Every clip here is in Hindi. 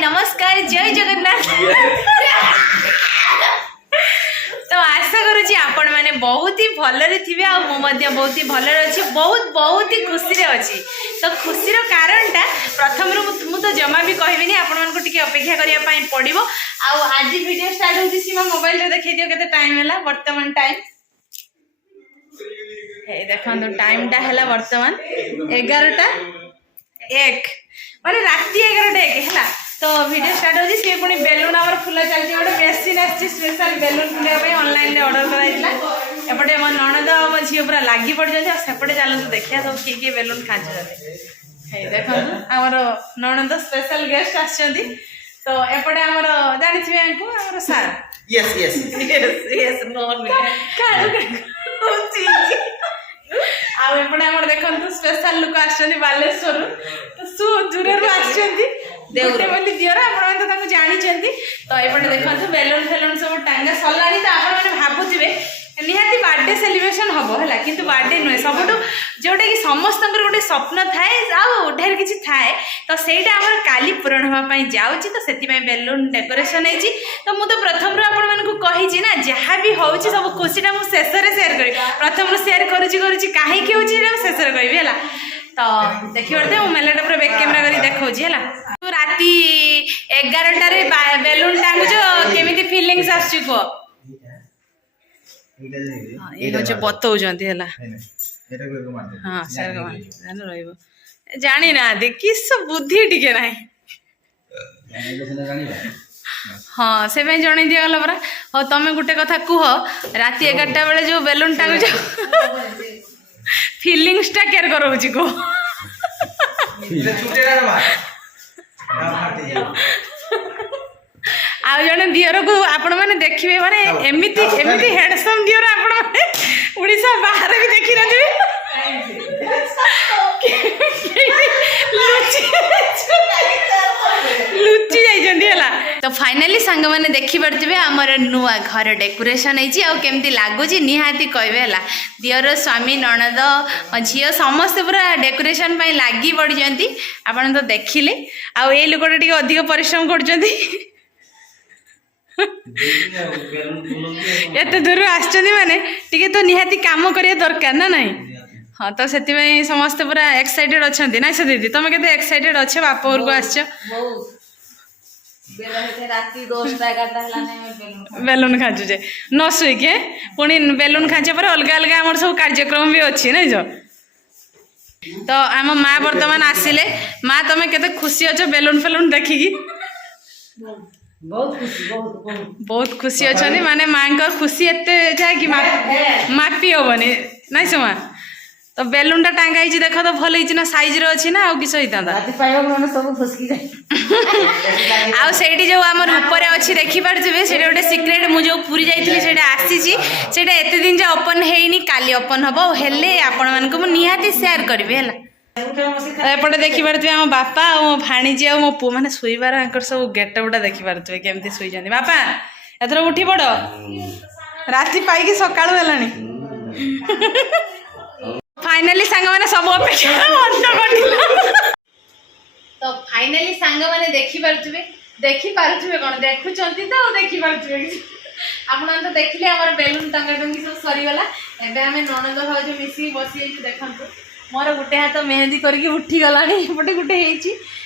नमस्कार जय जगन्नाथ। तो आशा करुँची आपण मैंने बहुत ही भलरे थे आ बहुत ही भलरे अच्छी बहुत ही खुशी अच्छी। तो खुशी कारणटा प्रथम तो जमा भी कहबी आपण अपेक्षा करने पड़ो। आज वीडियो स्टार्ट होती सीमा मोबाइल देखी दियो केते टाइम है वर्तमान टाइम देखो टाइम टा है वर्तमान 11:01 माने राति 11:01 है। तो वीडियो स्टार्ट होती सी पुणी बेलून आम फुला चलती गोटे मेसीन आसी स्पेशल बेलून फुलाई ऑनलाइन ऑर्डर कराइला। एपटे मो नणद मो झील पूरा लगी पड़े सेपटे चलते देखिए सब किए बेलून खाँचुचे देखो आमर नणद स्पेशल गेस्ट आछंती। तो एपटे आमर जानी सार यस यस यस यस आउपटे आम देखो स्पेशल लोक आसछन्ती बालेश्वर तो सु दूर आसछन्ती देउरे बोली दियर आपण तो जानी। तो एपटे देखो बेलून फेलून सब टांगा सरलानी। तो आपण भावुवे निहाती बर्थडे सेलिब्रेशन हम है कि बर्थडे नुहे सबुठ जोटा कि समस्त गोटे स्वप्न थाए आउ ढेर किसी थाए। तो सहीटा आम काली पूरण होगापाई जाऊँगी। तो से बेलून डेकोरेशन है। तो मुझे प्रथम आपको कही ना जहाँ भी हो सब खुशीटा मुझे शेष में सेयार करी प्रथम सेयार करुँची कहीं शेष में कहि है। तो देखिए मुझे मेलाटा पूरा बैक कैमेरा कर देखा है। राति 11टार बेलून टांगुच केमी फिलिंग्स आसो ये बताऊँच हाँ सर जानी ना किस बुद्धि टिके ना हाँ से जन दिगला परा। हाँ तुम गोटे कथा कह राति 11टा बेले जो बेलून टांगुच फिलिंग्स टा केयर करोची को आउ जड़े दियर को आपण मैंने देखिए माने एमती एमती हेडसम दियर आपण माने उड़ीसा बाहर भी देखी लुचि जाइछन्ती हला। तो फाइनली सांग मैंने देखि परथिबे हमर नुआ घर डेकोरेशन होइछि आ केमती लागुछि निहाती कहबे हला। दियर स्वामी नणद झियो समस्त पूरा डेकोरेशन पई लागी पड़िजंती आपण तो देखिले। आ ए लोकटा टिके अधिक परिश्रम करजंती एत दूर आने टी तो निहाती काम करिया दरकार ना नहीं। हाँ तो से समस्ते पूरा एक्साइटेड अच्छा ना से दीदी तुम के एक्साइटेड अच्छे बाप घर को आस बेलून खाचुचे न शुईके पुणी बेलून खाचे पर अलग अलग आम सब कार्यक्रम भी अच्छी नहीं जो। तो आम माँ बर्तमान आसिले माँ तुम के खुशी अच्छ बेलून फेलून देखिकी बहुत खुशी अच्छा माने माँ खुशी एते जाए कि मापी हेनी ना से माँ। तो बेलून टा टांगा देख तो भल ना साइज रे अच्छी ना किस आउटी जो आम ऊपर अच्छी देखी पारे से गोटे सिक्रेट मुझे पूरी जाइए आसी एत दिन जो ओपन है काली ओपन हम हेले आपण मानक निहाती शेयर करी है। एपटे देखी पारे आम बापा मो भाणीजी आ मो पु मैंने शुईबार सब गेटअपटा देखी पारे केमती शुई बापा एथर उठी पड़ राति पाई सकाळु हेलानी। फाइनली सांग मैंने सब अपेक्षा तो फाइनली सांग मैंने देखी पारे कौन देखुं तो देखी पारे आप तो देखिले आम बेलून टांगा टंगी सब सरीगला। एबे आम नणंद भाज मिसिक बसी देखु मोर गोटे हाथ मेहंदी करके उठी गलानी एपटे गोटे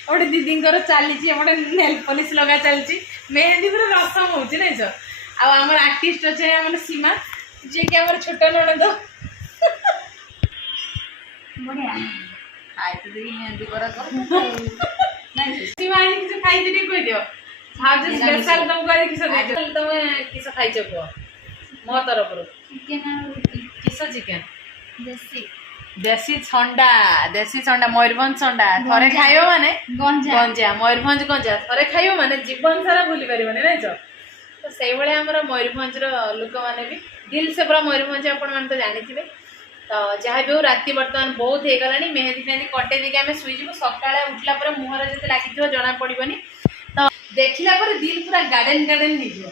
होटे दीदी चली एपटे नेल पॉलिश लगा चलती मेहंदी पूरा रसम हो नहीं सर। आम आर्टिस्ट अच्छे आम सीमा जी कि आम छोट नणंद सीमा खाई कह दियो भाज स्पेशल तुमको तुम किस खाई कह मो तरफ किस चिकेन देसी छंडा मयूरभंज छंडा थरे खाइब माने गंजा मयूरभंज गंजा थरे खाइब माने जीवन सारा भूली पारिबनी नहीं तो से आमर मयूरभंज लोक मैंने भी दिल से पूरा मयूरभंज आपण तो जानी। तो जहाँ भी हो राति बर्तमान बहुत हो गलानी मेहंदी मेहंदी कटे देके आम शुईजु सकाଳେ उठला पर मुहर जो लगी जना पड़ोनी। तो देखला पर दिल पूरा गार्डन गार्डन हो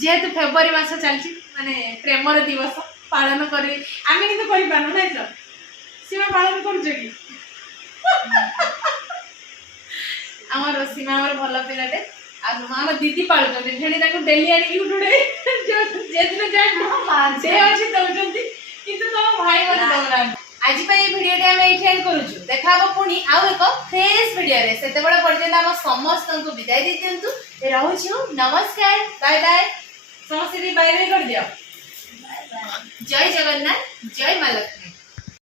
जेहेतु फेब्रुआरी मास चलती माने प्रेमर दिवस पालन करी आम कि पारु ना सीमा पालन कर ଆମର ସୀମା ଆମର ଭଲ ପିଲାଟେ ଆଉ ଆମ ଦିଦି ପାଳୁଛନ୍ତି ସେଠି ତାକୁ ଡେଲି ଆଣିକି ଉଠୁଡେ ଯେଦିନ ଯାଏ ସେ ଅଛି ଦଉଛନ୍ତି କିନ୍ତୁ ତମ ଭାଇ ମାନେ ଦଉନାହାନ୍ତି। आज भिडियो आम ये करुचु देखा पुणी आउ एक फ्रेश भिडियो से पर्यटन आम समस्त को विदाय दे दिंतु रहूँ नमस्कार बाय बाय समस्त बाय बाय कर दियो जय जगन्नाथ जय माँ लक्ष्मी।